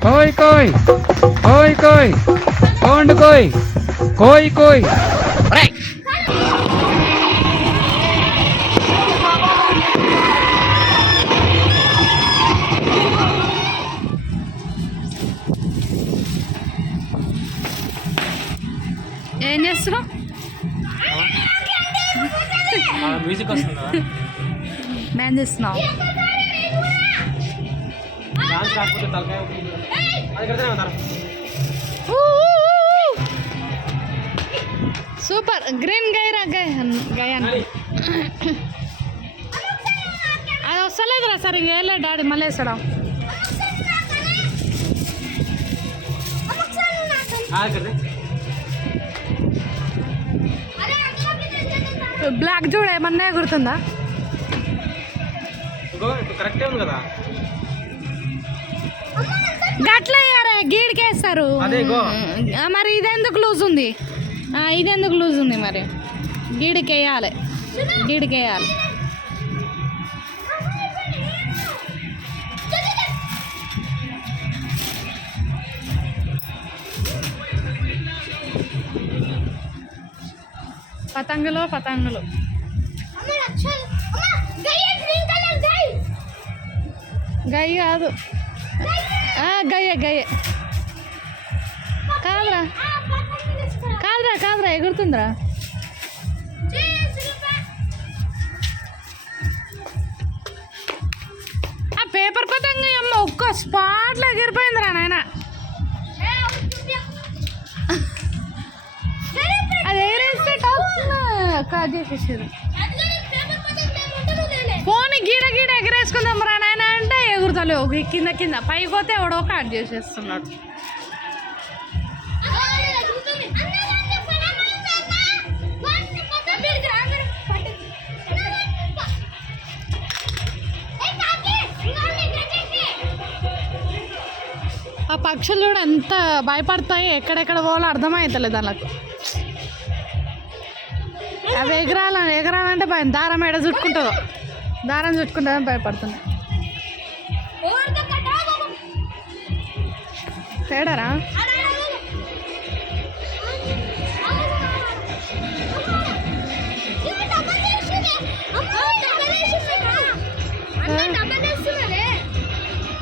来い来い来い来い今度来い来い来いあれ ఏంచేస్తున్నావు music వస్తుందా man చేస్తున్నావు రాకపోతే తలకాయ సూపర్. గ్రీన్ గైరా గై గయాన్. అది వస్తలేదురా సార్ ఇంక వేయలే డాడీ మళ్ళీ వేసాడా బ్లాక్ చూడ ఏమన్నా గుర్తుందా? కరెక్టే ఉంది కదా. గట్ల గీడికేస్తారు. గో. మరి ఇదెందుకు లూజ్ ఉంది? ఇదెందుకు లూజ్ ఉంది మరి? గీడికి వేయాలి గీడికి వేయాలి పతంగులు పతంగులు. గయ్య కాదు. గయ్య గయ్య. కాదురా. కాదురా కాదురా ఎగురుతుందిరా. ఆ పేపర్ పతంగ అమ్మ ఒక్క స్పాట్లో ఎగిరిపోయిందిరా నాయన. అది ఎగిరేస్తే కాదు చేసేసేది ఫోన్ గీడ గీడ ఎగరేసుకుందాం రా ఎగురుతలేవు కింద కింద. పైకి పోతే ఎవడో కట్ చేసేస్తున్నాడు. ఆ పక్షులు కూడా ఎంత భయపడతాయి ఎక్కడెక్కడ పోవాలో అర్థమవుతలేదు వాళ్ళకు అవి ఎగరాల ఎగరాలంటే భయం. దారం ఎడ చుట్టుకుంటుందో? దారం చుట్టుకుంటుందని భయపడుతున్నాయి. తేడారా?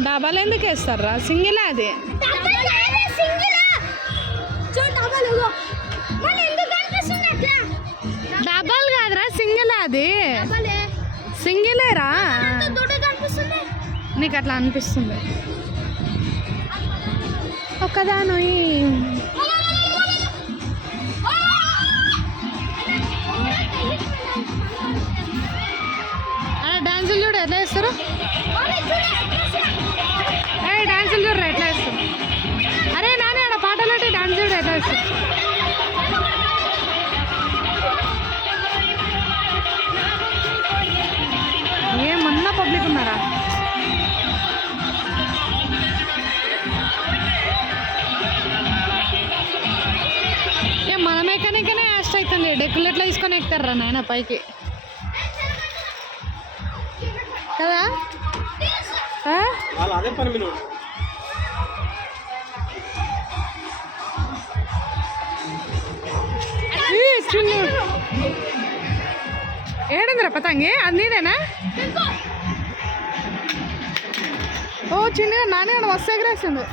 డబాలు ఎందుకు వేస్తారా? సింగిల్ అది. డబల్ కాదురా సింగిల్ అది. సింగిలేరా నీకు అట్లా అనిపిస్తుంది. ఒక్కదాను డాన్సులు చూడు ఎట్లా వేస్తారు డెక్కులు ఎట్లా తీసుకొని ఎక్కుతారా నాయన పైకి? కదా? అదే పని ఏడందిరా పతంగి? అది నీదేనా? ఓ చిన్నగా నానే మస్తు ఎగరేసింది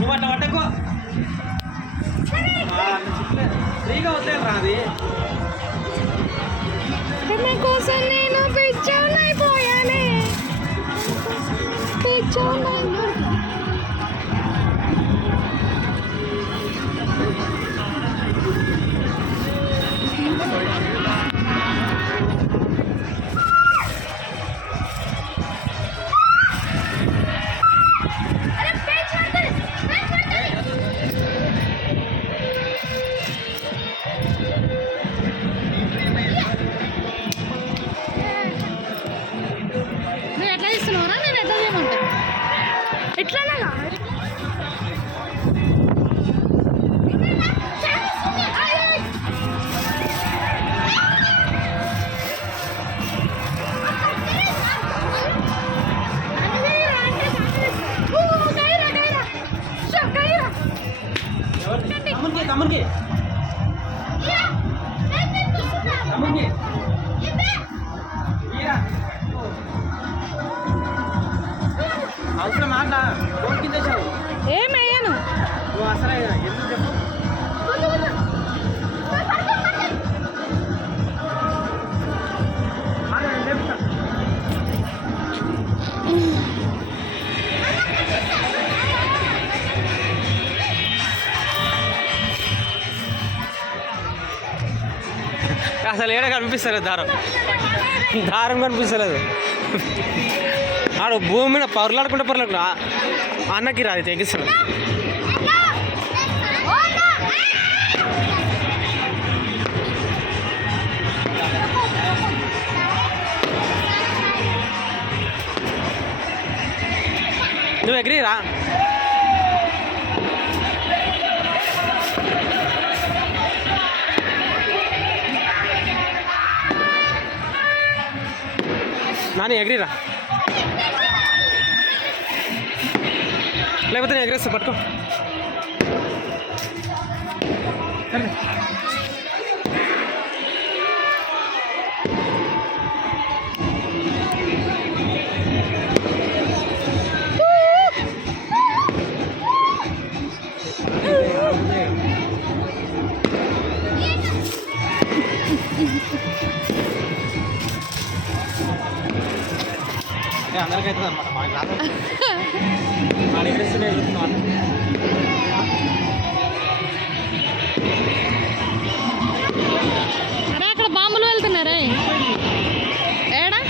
ఇవ్వండి వడ్డకు ఫ్రీగా వద్దాను రాది కోసం నేను పిచ్చోనైపోయానే పిచ్చోనైపోయాను Thank you. ఎట్లా తమ్మునికి అసలు ఏడ కనిపిస్తలేదు దారం. దారం కనిపిస్తలేదు. ఆడు భూమి మీద పరులాడుకుంటే పర్లేదు అన్నకి రాదు తెగిస్తాడు నువ్వు ఎగ్రీరా? రా నాని ఎగిరిరా లేకపోతే నేను ఎగరేస్తా పట్టుకో సరే. ఏ, అనమాట మాకు రాదు. అరే అక్కడ బాంబులు వెళ్తున్నారే? ఏడా?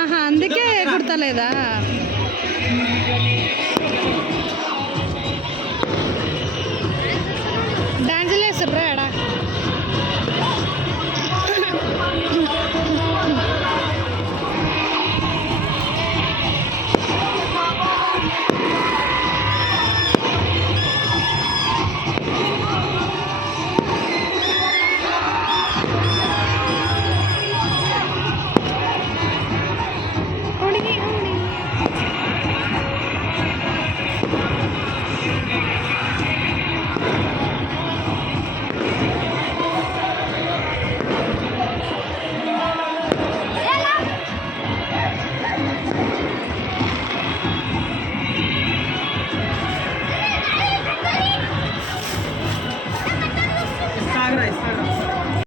ఆహా అందుకే కుడతలేదా